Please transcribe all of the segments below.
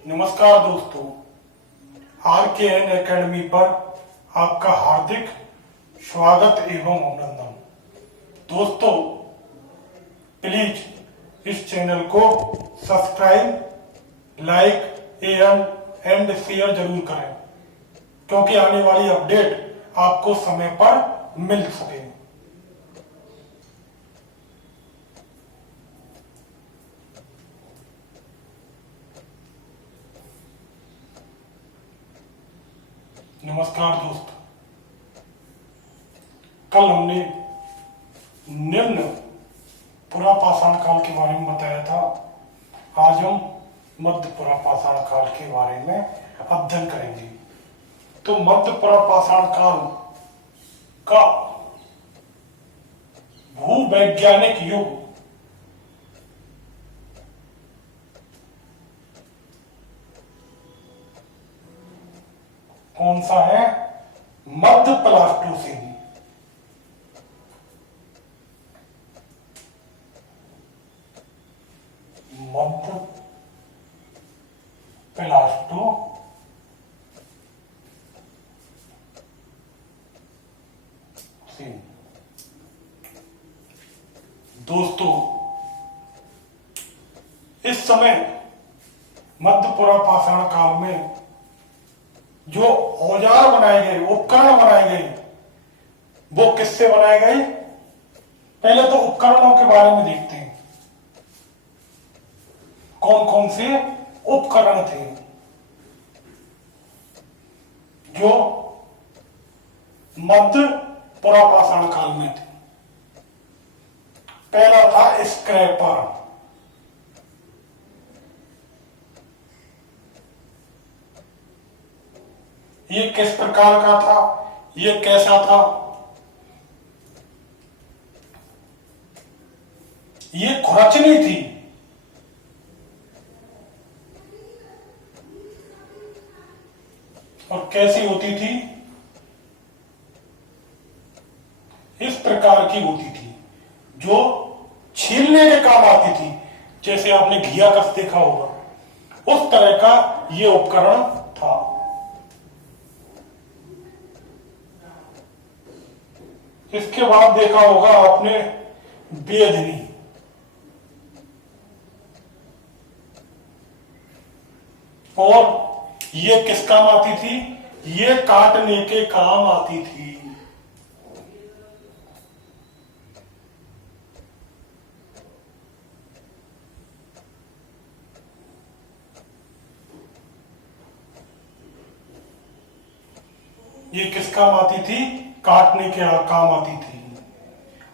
नमस्कार दोस्तों, RKN academy पर आपका हार्दिक स्वागत एवं अभिनंदन। दोस्तों, प्लीज इस चैनल को सब्सक्राइब, लाइक एंड शेयर जरूर करें, क्योंकि आने वाली अपडेट आपको समय पर मिल सके। नमस्कार दोस्त, कल हमने निम्न पुरापाषाण काल के बारे में बताया था। आज हम मध्य पुरापाषाण काल के बारे में अध्ययन करेंगे। तो मध्य पुरापाषाण काल का भूवैज्ञानिक युग कौन सा है? मध्य प्लास्टोसीन। मध्य प्लास्टोसीन। दोस्तों, इस समय मध्य पुरापाषाण काल में जो औजार बनाए गए, उपकरण बनाए गए, वो किससे बनाए गए? पहले तो उपकरणों के बारे में देखते हैं। कौन कौन से उपकरण थे जो मध्य पुरापाषाण काल में थे? पहला था स्क्रैपर। ये किस प्रकार का था? ये कैसा था? ये खुरचनी थी। और कैसी होती थी? इस प्रकार की होती थी, जो छीलने के काम आती थी। जैसे आपने घिया कस देखा होगा, उस तरह का ये उपकरण था। इसके बाद देखा होगा आपने बेदनी। और ये किस काम आती थी? ये काटने के काम आती थी। ये किस काम आती थी? काटने के काम आती थी।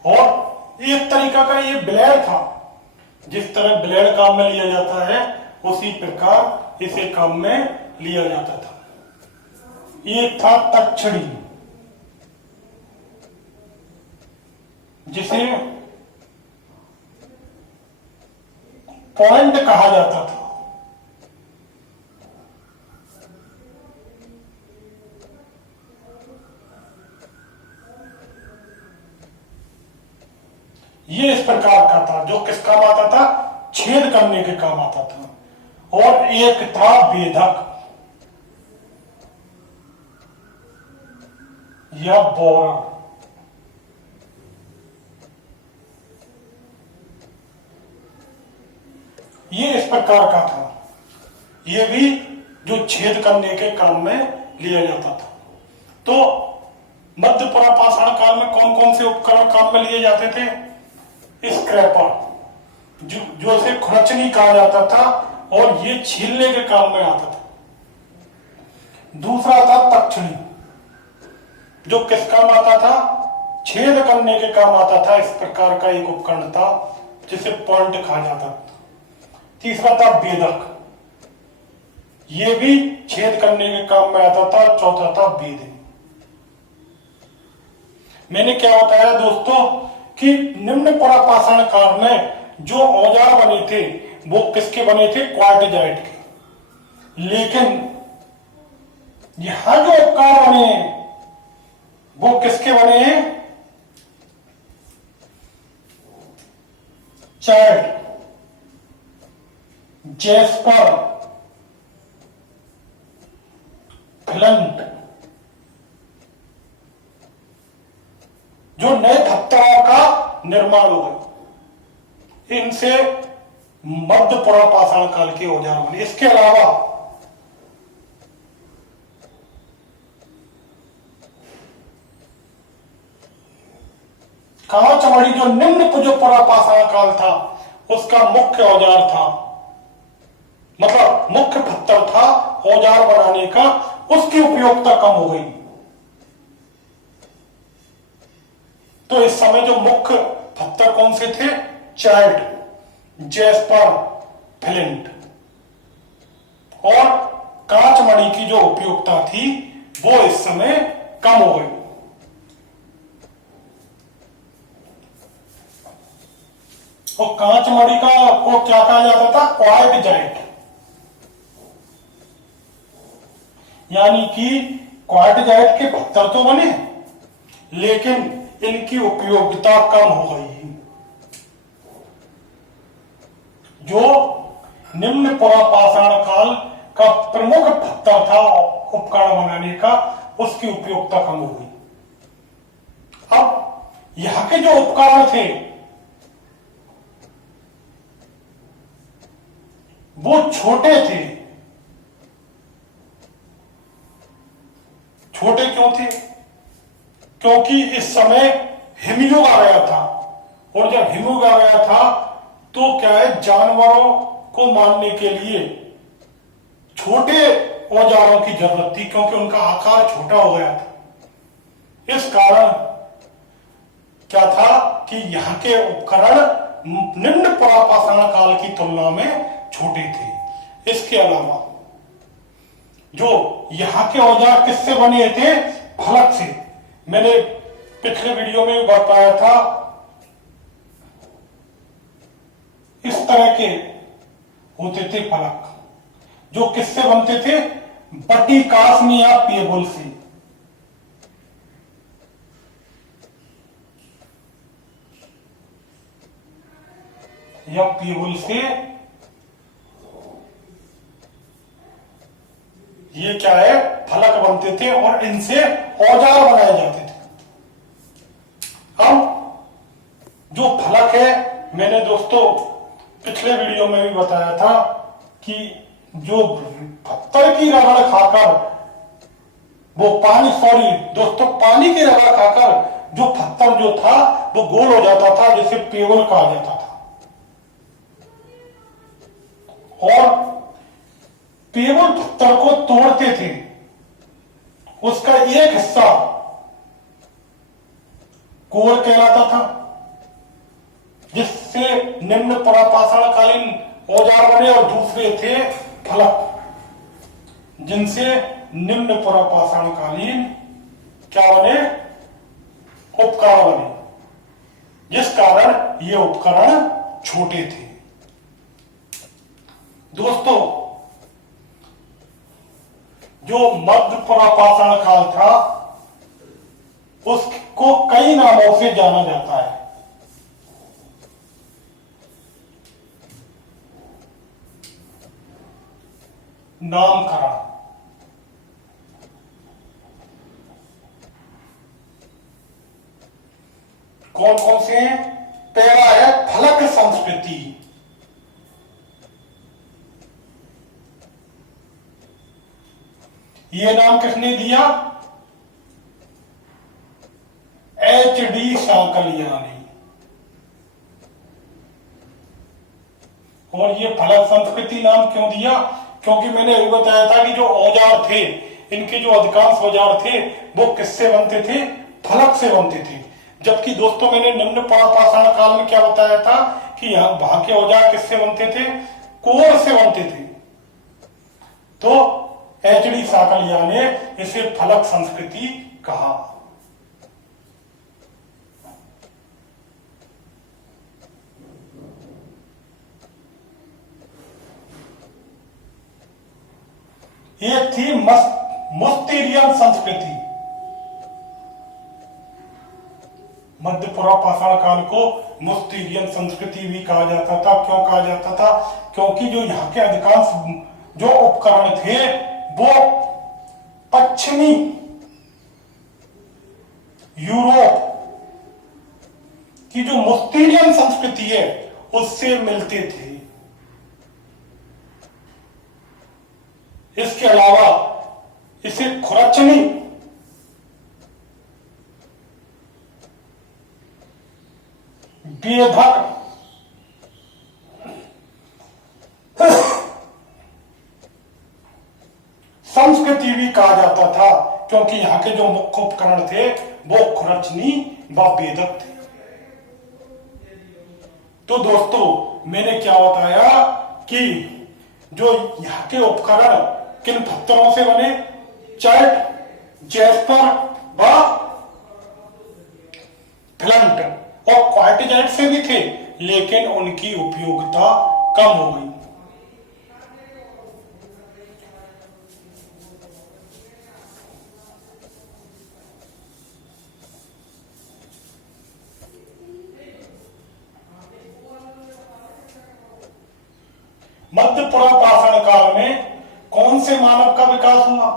और एक तरीका का ये ब्लेड था। जिस तरह ब्लेड काम में लिया जाता है, उसी प्रकार इसे काम में लिया जाता था। एक था तक्षणी, जिसे पॉइंट कहा जाता था। ये इस प्रकार का था, जो किस काम आता था? छेद करने के काम आता था। और एक था भेदक या बोरर। ये इस प्रकार का था। ये भी जो छेद करने के काम में लिया जाता था। तो मध्य पुरापाषाण काल में कौन कौन से उपकरण काम में लिए जाते थे? स्क्रैपर, जो इसे खुरचनी कहा जाता था, और ये छीलने के काम में आता था। दूसरा था तक्षणी, जो किस काम आता था? छेद करने के काम आता था। इस प्रकार का एक उपकरण था, जिसे पॉइंट कहा जाता था। तीसरा था भेदक, ये भी छेद करने के काम में आता था। चौथा था बेदनी। मैंने क्या बताया दोस्तों कि निम्न पुरापाषाण काल में जो औजार बने थे, वो किसके बने थे? क्वार्टजाइट के। लेकिन यहां जो उपकरण बने हैं, वो किसके बने हैं? चैड, जेस्पर दंत, जो नए पत्थरों का निर्माण हो गए, इनसे मध्य पुरापाषाण काल के औजार बने। इसके अलावा कांचमणि जो निम्न जो पुरापाषाण काल था उसका मुख्य औजार था, मतलब मुख्य पत्थर था औजार बनाने का, उसकी उपयोगिता कम हो गई। तो इस समय जो मुख्य पत्थर कौन से थे? चैड, जैस्पर, फ्लिंट, और कांचमणि की जो उपयोगिता थी वो इस समय कम हो गई। तो कांचमणि का को क्या कहा जाता था? क्वार्टजाइट, यानी कि क्वार्टजाइट के पत्थर तो बने लेकिन इनकी उपयोगिता कम हो गई। जो निम्न पुरापाषाण काल का प्रमुख पत्थर था उपकरण बनाने का, उसकी उपयोगिता कम हो गई। अब यहां के जो उपकरण थे वो छोटे थे। छोटे क्यों थे? क्योंकि इस समय हिमयुग आ गया था, और जब हिमयुग आ गया था तो क्या है, जानवरों को मारने के लिए छोटे औजारों की जरूरत थी, क्योंकि उनका आकार छोटा हो गया था। इस कारण क्या था कि यहाँ के उपकरण निम्न पुरापाषाण काल की तुलना में छोटे थे। इसके अलावा जो यहाँ के औजार किससे बने थे? फलक से। मैंने पिछले वीडियो में भी बताया था, इस तरह के होते थे फलक, जो किससे बनते थे? बटिकास्मी या पेबुल से। या पेबुल से ये क्या है, फलक बनते थे और इनसे औजार बनाए जाते थे। अब जो फलक है, मैंने दोस्तों पिछले वीडियो में भी बताया था कि जो पत्थर की रगड़ खाकर दोस्तों पानी की रगड़ खाकर जो पत्थर जो था वो गोल हो जाता था, जिसे पेबल कहा जाता था। और पेबल पत्थर को तोड़ते थे, उसका एक हिस्सा कोर कहलाता था, जिससे निम्न पुरापाषाण कालीन औजार बने, और दूसरे थे फलक, जिनसे निम्न पुरापाषाण कालीन क्या बने? उपकरण बने, जिस कारण ये उपकरण छोटे थे। दोस्तों, जो मध्य पुरापाषाण काल था उसको कई नामों से जाना जाता है। नामकरण, कौन कौन से हैं? पहला है फलक संस्कृति। ये नाम किसने दिया? H.D. सांकलियानी। और ये फलक संस्कृति नाम क्यों दिया? क्योंकि मैंने ये बताया था कि जो औजार थे, इनके जो अधिकांश औजार थे वो किससे बनते थे? फलक से बनते थे। जबकि दोस्तों मैंने निम्न पुरापाषाण काल में क्या बताया था कि यहाँ वहां के औजार किससे बनते थे? कोर से बनते थे। तो H.D. सांकलिया ने इसे फलक संस्कृति कहा। एक थी मोस्टेरियन संस्कृति। मध्य पुरापाषाण काल को मोस्टेरियन संस्कृति भी कहा जाता था। क्यों कहा जाता था? क्योंकि जो यहाँ के अधिकांश जो उपकरण थे वो पश्चिमी यूरोप की जो मुस्टेलियन संस्कृति है उससे मिलते थे। इसके अलावा इसे खुरचनी बेधक संस्कृति भी कहा जाता था, क्योंकि यहां के जो मुख्य उपकरण थे वो खुरचनी व बेधक थे। तो दोस्तों मैंने क्या बताया कि जो यहाँ के उपकरण किन पत्थरों से बने, चर्ट, जैस्पर व फ्लंट और क्वार्टिजाइट से भी थे, लेकिन उनकी उपयोगिता कम हो गई। मध्य पुरापाषाण काल में कौन से मानव का विकास हुआ?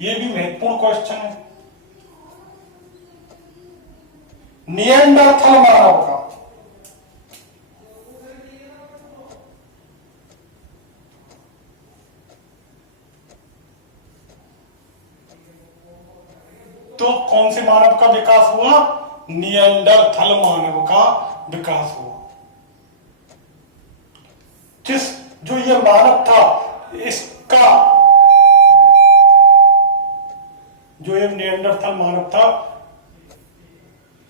यह भी महत्वपूर्ण क्वेश्चन है। निएंडरथल मानव का। तो कौन से मानव का विकास हुआ? निएंडरथल मानव का विकास हुआ। जिस जो ये मानव था, इसका जो ये निएंडरथल मानव था,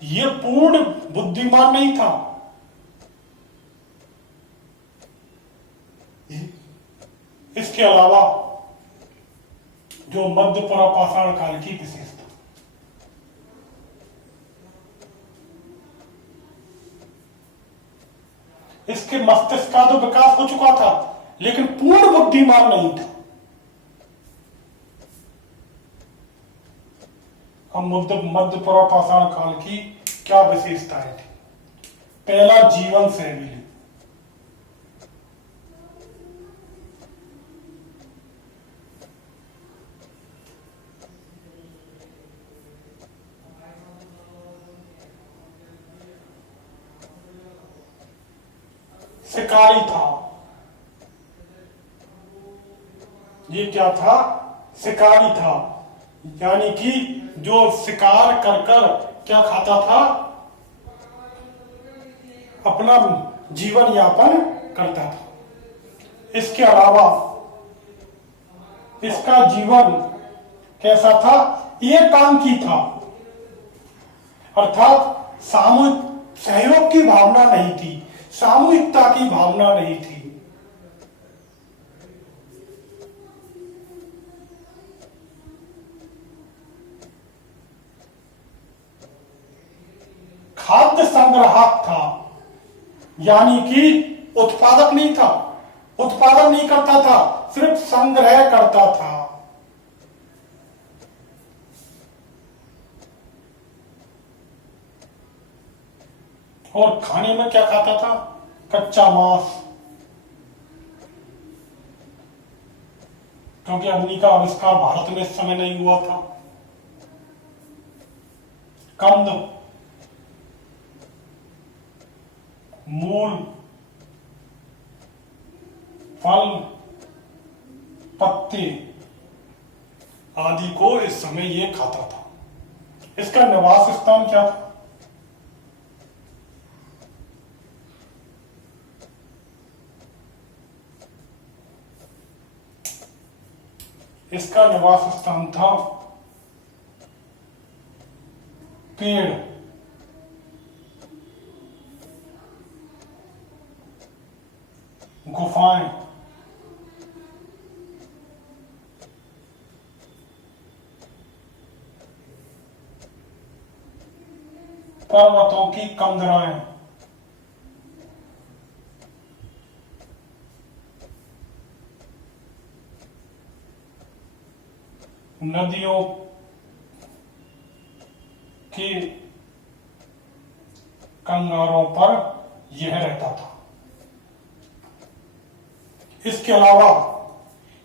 ये पूर्ण बुद्धिमान नहीं था। इसके अलावा जो मध्य पुरापाषाण काल की विशेषता, इसके मस्तिष्क का तो विकास हो चुका था, लेकिन पूर्ण बुद्धिमान नहीं था। हम मध्य पुरापाषाण काल की क्या विशेषताएं थी? पहला, जीवन शैली। शिकारी था। ये क्या था? शिकारी था, यानी कि जो शिकार कर कर क्या खाता था? अपना जीवन यापन करता था। इसके अलावा इसका जीवन कैसा था? एकांकी था, अर्थात सामूहिक सहयोग की भावना नहीं थी, सामूहिकता की भावना नहीं थी। खाद्य संग्राहक था, यानी कि उत्पादक नहीं था, उत्पादन नहीं करता था, सिर्फ संग्रह करता था। और खाने में क्या खाता था? कच्चा मांस, क्योंकि अग्नि का आविष्कार भारत में इस समय नहीं हुआ था। कंद, मूल, फल, पत्ते आदि को इस समय ये खाता था। इसका निवास स्थान क्या था? इसका निवास स्थान था पेड़, गुफाएं, पर्वतों की कंदराएं, नदियों के कंगारों पर यह रहता था। इसके अलावा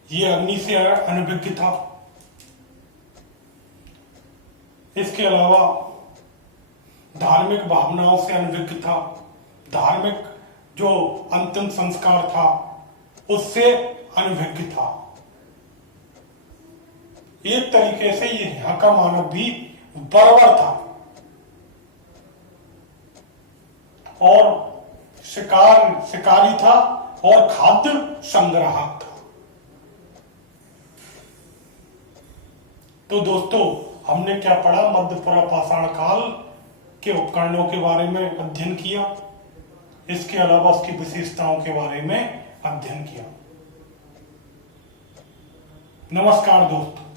यह अग्नि से अनभिज्ञ था, इसके अलावा धार्मिक भावनाओं से अनभिज्ञ था, धार्मिक जो अंतिम संस्कार था उससे अनभिज्ञ था। एक तरीके से ये यहाँ का मानव भी बर्बर था और शिकारी था और खाद्य संग्राहक था। तो दोस्तों, हमने क्या पढ़ा? मध्य पुरापाषाण काल के उपकरणों के बारे में अध्ययन किया, इसके अलावा उसकी विशेषताओं के बारे में अध्ययन किया। नमस्कार दोस्तों।